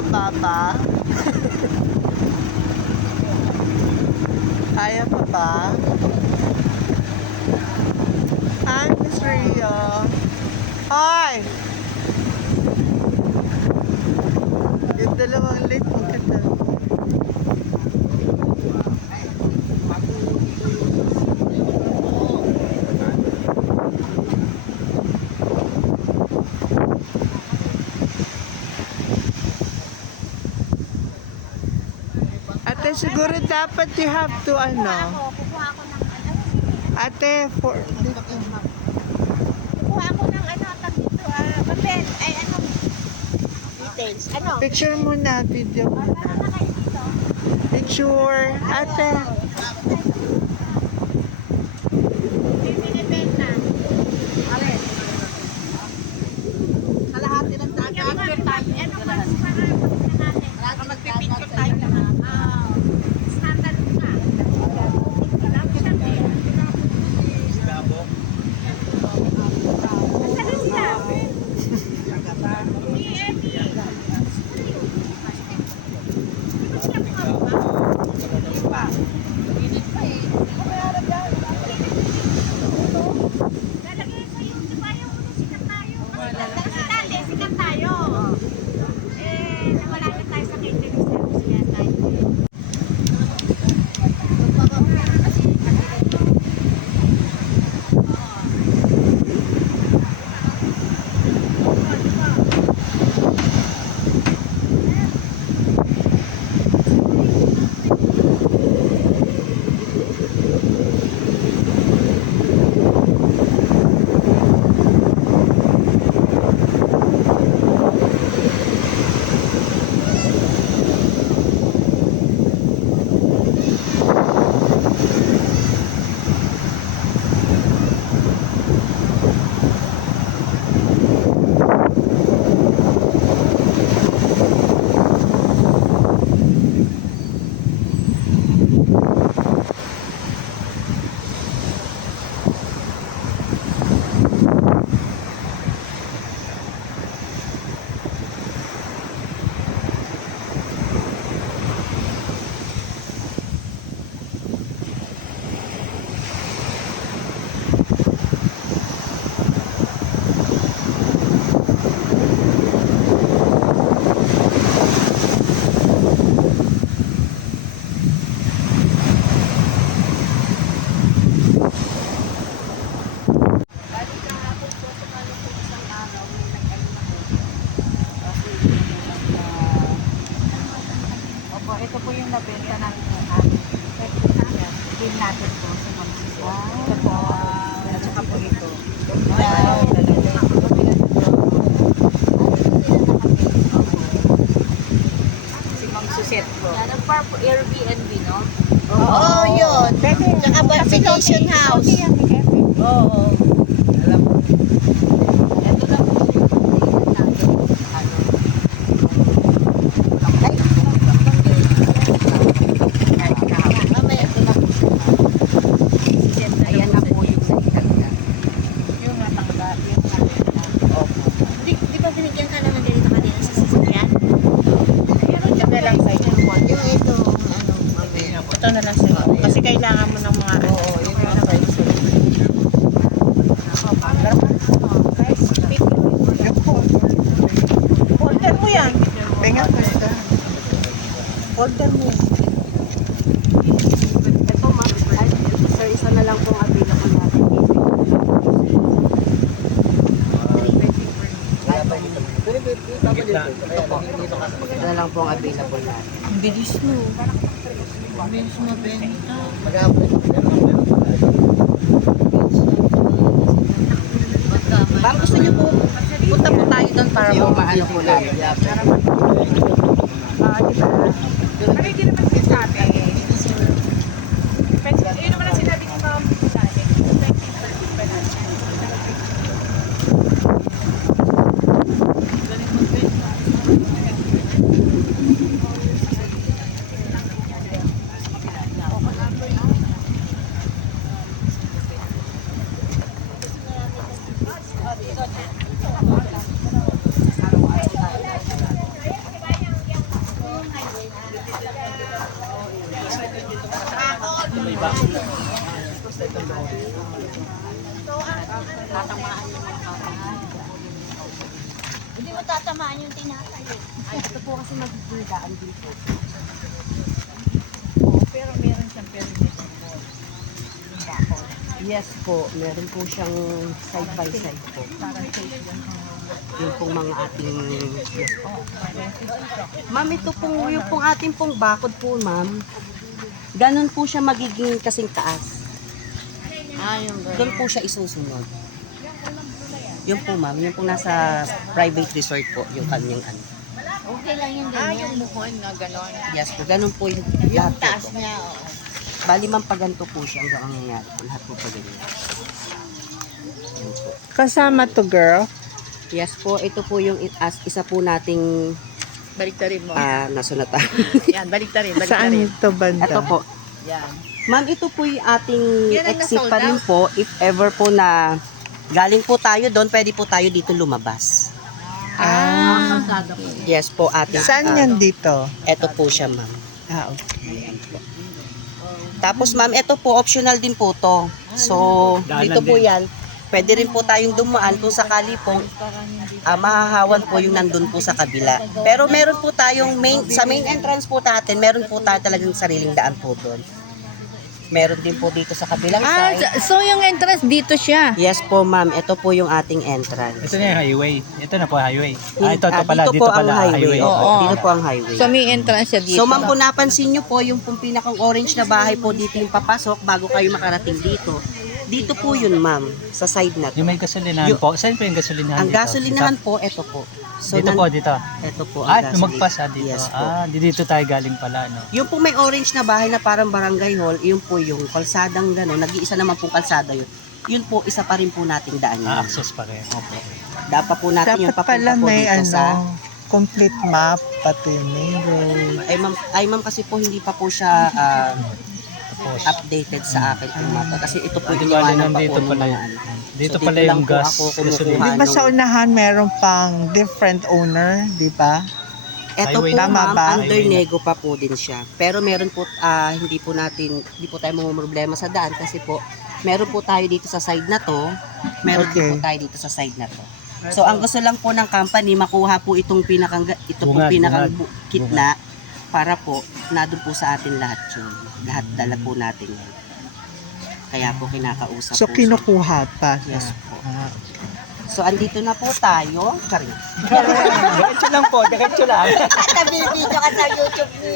Papa? Kaya pa ba? Hi, Miss Ria. Hi! Yung dalawang late mo kita. Ate, siguro dapat you have to ano. Kukuha ako ng ano. Ate, for... Kukuha ako ng ano, tag dito, papel, ay ano, details. Ano? Picture muna, video muna. Ano na kayo dito? Picture. Ate. Binibenta. Alin? Kalahati ng taga. Ano pa natin? Baka magpipinto tayo lahat. Standard na. Saan sila? Si Emmy. Di ba sila bumaba? Hindi pa. Hindi pa eh. Lalagay sa YouTube ayaw ulit sikat tayo. Kasi dati sikat tayo. Nawala na tayo sa catering service kaya tayo. Opo, ito po yung nabenta natin ng amin. Game natin po sa mga sisya. Ito po. At saka po ito. Si Ma'am Suset po. Yan ang par Airbnb, no? Oo, yun. Tsaka vacation house. Oo. Alam mo. Ito na po yung natin. Ayan na po yung naikat niya. Yung natangga, yung natangga. Opo. Di ba binigyan ka naman ganito kanina sa sasakyan? Ito na lang sa inyo. Yung ito, ano, mamaya. Ito na lang sa inyo. Kasi kailangan mo ng mga Oo, yung mga price. Order mo yan. Benga ko ito. Order mo yan. Ito ma'am. Sir, isa na lang pong available natin. Ito na lang pong available natin. Bilis mo. Bilis mo, benta. Baka gusto niyo po, punta po tayo doon para po maano po natin. Pero hindi naman sinasabi. Yun naman ang sinabi ko ma'am dati. Tatamaan yung mga kapatid. Hindi mo tatamaan yung tinatay. Ay, ito po kasi magiging daan dito. Pero meron siyang perimeter wall. Yung bakod. Yes po, meron po siyang side by side po. Parang safe yan. Yung pong mga ating yes po. Ma'am, ito pong yung pong ating pong bakod po, ma'am. Ganon po siya magiging kasing taas. Yung Doon po siya isusunod. Yung po, ma'am, yung po nasa private resort po, yung kanyang ano. Okay lang yung ganyan. yung mukuan na gano'n. Yes po, ganon po yung lahat po. Taas niya, oo. Bali, ma'am, pag ganito po siya, hanggang ang nangyari po, lahat po pag ganyan. Yan po. Kasama to, girl. Yes po, ito po yung isa po nating Baliktarin mo. nasunatan. Yan, baliktarin. Saan ito banda? Ito po. Yan. Ma'am, ito po yung ating Yan ang exit na-sold pa rin out. po. If ever po na galing po tayo doon, pwede po tayo dito lumabas. Yes po, ating. Saan yan dito? Ito po siya, ma'am. Okay. Ayan po. Tapos, ma'am, ito po, optional din po to. So, dito po yan. Pwede rin po tayong dumaan kung sakali pong mahahawan po yung nandun po sa kabila. Pero meron po tayong sa main entrance po natin, meron po tayo talagang sariling daan po doon. Meron din po dito sa kabilang side. So yung entrance dito siya. Yes po, ma'am. Ito po yung ating entrance. Ito na yung highway. Ito na po highway. Ito pala. Dito Dito po ang pala highway. highway. Opo, Oo. dito po ang highway. So may entrance siya dito. So, ma'am, kung napansin nyo po, yung pong pinakang orange na bahay po dito yung papasok bago kayo makarating dito. Dito po yun, ma'am, sa side na to. Yung may gasolinahan po. Saan po yung gasolinahan Ang dito? gasolinahan po, ito po. So, Dito po, dito. Ito po ang gasolinahan. Lumagpas dito. Yes po. Dito tayo galing pala, no? Yung po may orange na bahay na parang barangay hall, yun po yung kalsadang gano'n. Nag-iisa naman po kalsada yun. Yun po, isa pa rin po nating daan yun. Access pa rin. Dapat po natin yung Dapat pala papunta po may dito sa... complete map, pati main road. Ay ma'am, kasi po hindi pa po siya Tapos, updated sa akin yung mapa. Kasi ito po Hindi yung ko alam, iwanan pa dito po ng pala mga yun. ano. dito So, pala dito yung lang po gas. ako kumukuha. gasolina. Di ba sa nung- unahan meron pang different owner, di ba? Ito Highway po na. ma'am, Tama ba? under Highway na. nego pa po din siya. Pero meron po, hindi po tayo problema sa daan kasi po, meron po tayo dito sa side na to, meron din Okay. po tayo dito sa side na to. So, ang gusto lang po ng company, makuha po itong Bungad. gitna para po, nandun po sa atin lahat yun. Lahat dala po natin yan. Kaya po kinakausap So po. kinukuha pa siya. Yes po. Ah, So, andito na po tayo. Charing. Diretso lang po, diretso lang. Nabibidyo ka sa YouTube ni...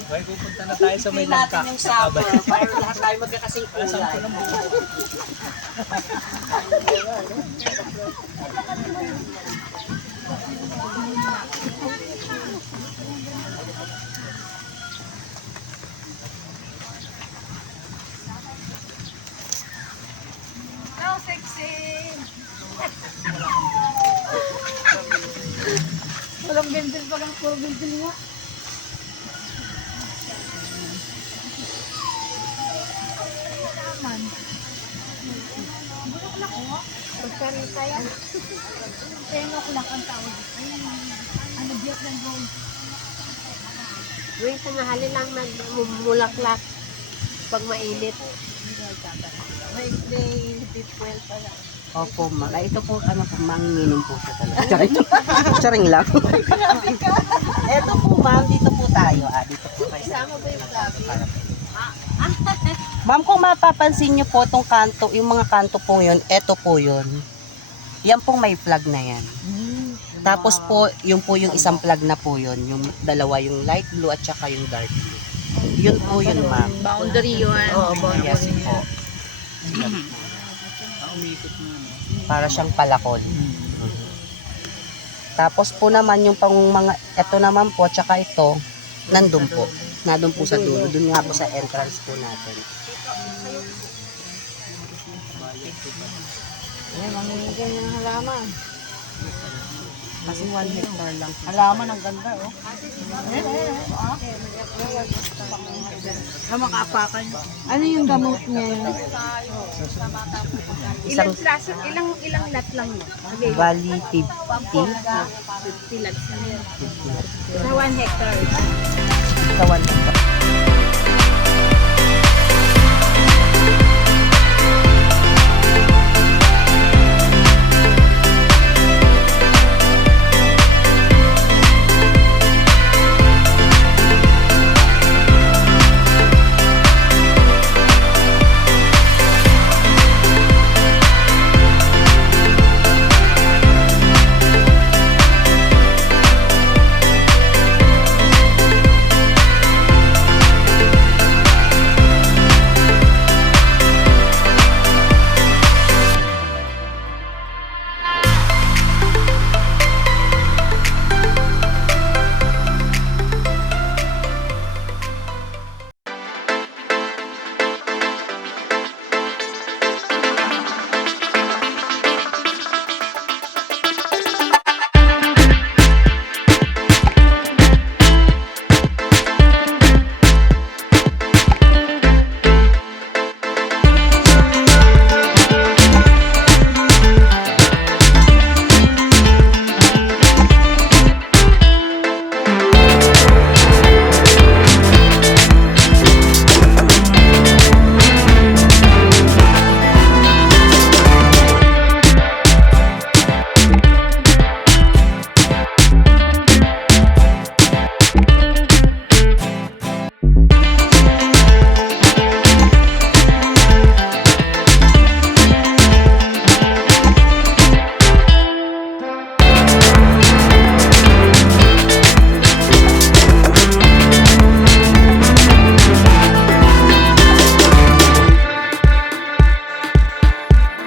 Okay, pupunta na tayo sa may Tingnan langka. natin yung supper para lahat tayo magkakasing kulay. How sexy! Walang bendel pa lang, puro bendel nga. Bulaklak o? Pagkarita yan. 10 o'clock ang tawag. Ano, Vietnam Road. Tuwing tanghali lang nagmumulaklak pag mainit. Wednesday, 12 pa lang. Opo, ma'am. Ay, ito po, manginginom po siya talaga. Charing. Charing lang. Ito po, ma'am. Dito po tayo. Dito po tayo. Kasama ba yung gabi? Ma'am, kung mapapansin niyo po itong kanto, yung mga kanto po yun, ito po yun. Yan pong may flag na yan. Tapos po, yung po yung isang flag na po yun. Yung dalawa, yung light blue at saka yung dark blue. Yun po yun, ma'am. Boundary yun. Oo, yes po. Para siyang palakol. Tapos po naman yung pang mga, ito naman po, tsaka ito, nandun po. Nandun po sa dulo. Dun nga po sa entrance po natin. Ayan, mamimigay ng halaman. Kasi 1 hectare lang po. Halaman, ang ganda, oh. Makapakan. Ano yung gamot niya yun? Isang Ilang lot lang yun? bali 50. 50 lots lang yun. 50. Sa 1 hectare. Sa 1 hectare.